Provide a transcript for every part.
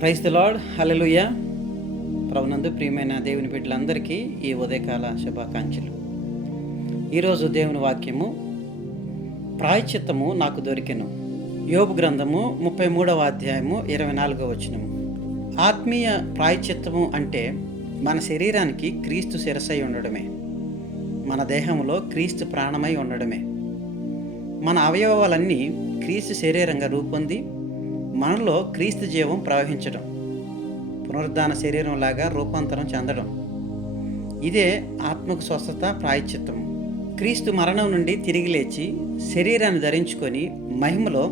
Praise the lord. హల్లెలూయా. ప్రభునందు ప్రియమైన దేవుని బిడ్డలందరికీ ఈ ఉదయకాల శుభాకాంక్షలు. ఈరోజు దేవుని వాక్యము, ప్రాయశ్చిత్తము నాకు దొరికెను. యోబు గ్రంథము 33వ అధ్యాయము 24వ వచనము. ఆత్మీయ ప్రాయశ్చిత్తము అంటే మన శరీరానికి క్రీస్తు శిరసై ఉండడమే, మన దేహంలో క్రీస్తు ప్రాణమై ఉండడమే, మన అవయవాలన్నీ క్రీస్తు శరీరంగా రూపొంది మనలో క్రీస్తు జీవం ప్రవహించడం, పునరుద్ధాన శరీరంలాగా రూపాంతరం చెందడం. ఇదే ఆత్మకు స్వస్థత, ప్రాయశ్చిత్తము. క్రీస్తు మరణం నుండి తిరిగి లేచి శరీరాన్ని ధరించుకొని మహిమలో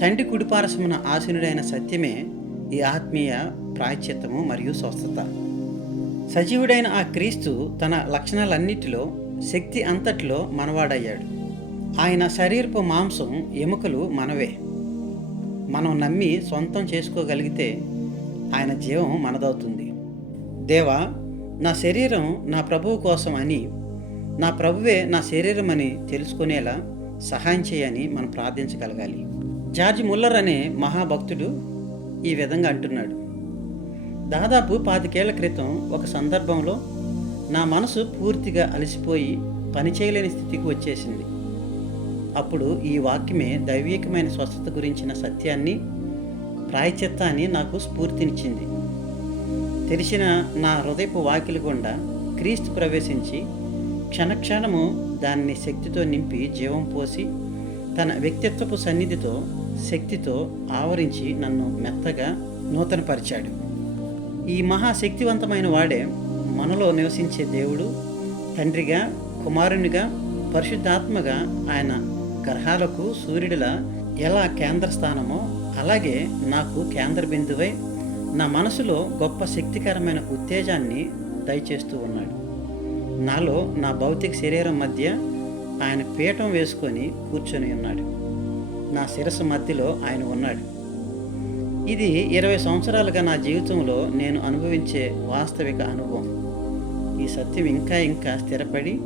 తండ్రి కుడిపార్శ్వమున ఆసీనుడైన సత్యమే ఈ ఆత్మీయ ప్రాయశ్చిత్తము మరియు స్వస్థత. సజీవుడైన ఆ క్రీస్తు తన లక్షణాలన్నిటిలో, శక్తి అంతటిలో మనవాడయ్యాడు. ఆయన శరీరపు మాంసం, ఎముకలు మనవే. మనం నమ్మి సొంతం చేసుకోగలిగితే ఆయన జీవం మనదవుతుంది. దేవా, నా శరీరం నా ప్రభువు కోసం అని, నా ప్రభువే నా శరీరం అని తెలుసుకునేలా సహాయం చేయని మనం ప్రార్థించగలగాలి. జార్జ్ ముల్లర్ అనే మహాభక్తుడు ఈ విధంగా అంటున్నాడు: దాదాపు 25 ఏళ్ల క్రితం ఒక సందర్భంలో నా మనసు పూర్తిగా అలసిపోయి పనిచేయలేని స్థితికి వచ్చేసింది. అప్పుడు ఈ వాక్యమే దైవికమైన స్వస్థత గురించిన సత్యాన్ని, ప్రాయశ్చిత్తాన్ని నాకు స్ఫూర్తినిచ్చింది. తెరిచిన నా హృదయపు వాకిలి గుండా క్రీస్తు ప్రవేశించి క్షణక్షణము దాన్ని శక్తితో నింపి జీవం పోసి తన వ్యక్తిత్వపు సన్నిధితో, శక్తితో ఆవరించి నన్ను మెత్తగా నూతనపరిచాడు. ఈ మహాశక్తివంతమైన వాడే మనలో నివసించే దేవుడు, తండ్రిగా, కుమారునిగా, పరిశుద్ధాత్మగా ఆయన గ్రహాలకు సూర్యుడిలా ఎలా కేంద్ర స్థానమో అలాగే నాకు కేంద్ర బిందువై నా మనసులో గొప్ప శక్తికరమైన ఉత్తేజాన్ని దయచేస్తూ ఉన్నాడు. నాలో, నా భౌతిక శరీరం మధ్య ఆయన పీఠం వేసుకొని కూర్చొని ఉన్నాడు. నా శిరస్సు మధ్యలో ఆయన ఉన్నాడు. ఇది 20 సంవత్సరాలుగా నా జీవితంలో నేను అనుభవించే వాస్తవిక అనుభవం. ఈ సత్యం ఇంకా ఇంకా స్థిరపడి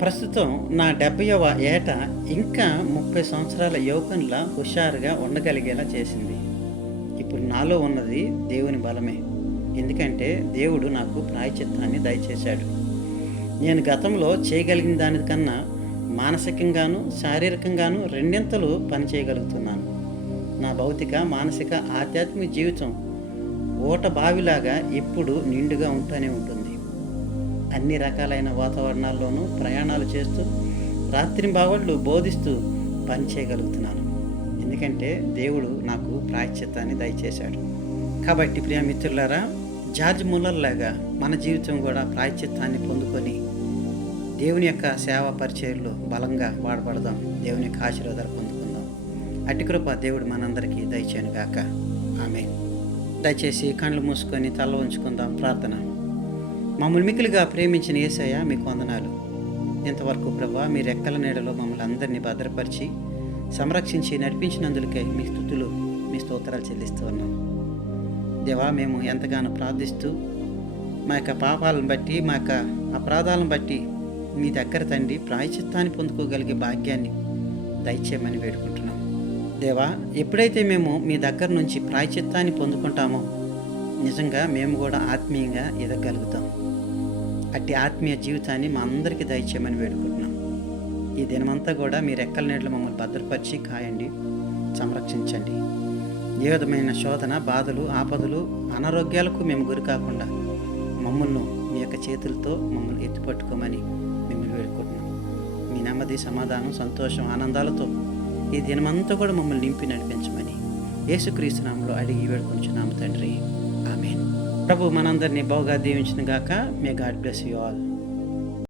ప్రస్తుతం నా 70వ ఏట ఇంకా 30 సంవత్సరాల యువకునిలా హుషారుగా ఉండగలిగేలా చేసింది. ఇప్పుడు నాలో ఉన్నది దేవుని బలమే. ఎందుకంటే దేవుడు నాకు ప్రాయశ్చిత్తాన్ని దయచేశాడు. నేను గతంలో చేయగలిగిన దానికన్నా మానసికంగాను, శారీరకంగాను రెండింతలు పని చేయగలుగుతున్నాను. నా భౌతిక, మానసిక, ఆధ్యాత్మిక జీవితం ఓట బావిలాగా ఎప్పుడు నిండుగా ఉంటూనే ఉంటుంది. అన్ని రకాలైన వాతావరణాల్లోనూ ప్రయాణాలు చేస్తూ రాత్రింబావళ్ళు బోధిస్తూ పని చేయగలుగుతున్నాను. ఎందుకంటే దేవుడు నాకు ప్రాయశ్చిత్తాన్ని దయచేశాడు. కాబట్టి ప్రియ మిత్రులారా, జార్జ్ ముల్లర్ లాగా మన జీవితం కూడా ప్రాయశ్చిత్తాన్ని పొందుకొని దేవుని యొక్క సేవా పరిచర్యలో బలంగా వాడబడదాం. దేవుని యొక్క ఆశీర్వాదాలు పొందుకుందాం. అట్టి కృప దేవుడు మనందరికీ దయచేయను గాక. ఆమేన్. దయచేసి కళ్ళు మూసుకొని తల ఉంచుకుందాం. ప్రార్థన. మమ్మల్ని మిక్కిలిగా ప్రేమించిన యేసయ్య, మీకు వందనాలు. ఇంతవరకు ప్రభువా, మీ రెక్కల నీడలో మమ్మల్ని అందరినీ భద్రపరిచి సంరక్షించి నడిపించినందులకై మీ స్తుతులు, మీ స్తోత్రాలు చెల్లిస్తూ ఉన్నాం. దేవా, మేము ఎంతగానో ప్రార్థిస్తూ మా యొక్క పాపాలను బట్టి, మా యొక్క అపరాధాలను బట్టి మీ దగ్గర తండ్రి ప్రాయశ్చిత్తాన్ని పొందుకోగలిగే భాగ్యాన్ని దయచేయమని వేడుకుంటున్నాం. దేవా, ఎప్పుడైతే మేము మీ దగ్గర నుంచి ప్రాయశ్చిత్తాన్ని పొందుకుంటామో నిజంగా మేము కూడా ఆత్మీయంగా ఎదగలుగుతాం. అట్టి ఆత్మీయ జీవితాన్ని మా అందరికీ దయచేయమని వేడుకుంటున్నాం. ఈ దినమంతా కూడా మీ రెక్కల నీడలో మమ్మల్ని భద్రపరిచి కాయండి, సంరక్షించండి. ఏ విధమైన శోధన, బాధలు, ఆపదలు, అనారోగ్యాలకు మేము గురి కాకుండా మమ్మల్ని మీ యొక్క చేతులతో మమ్మల్ని ఎత్తిపట్టుకోమని మిమ్మల్ని వేడుకుంటున్నాం. మీ నెమ్మది, సమాధానం, సంతోషం, ఆనందాలతో ఈ దినమంతా కూడా మమ్మల్ని నింపి నడిపించమని యేసుక్రీస్తు నామములో అడిగి వేడుకొంచున్నాము తండ్రి. ఆమేన్. ప్రభు మనందరినీ బాగా దీవించిన గాక. May God bless you all.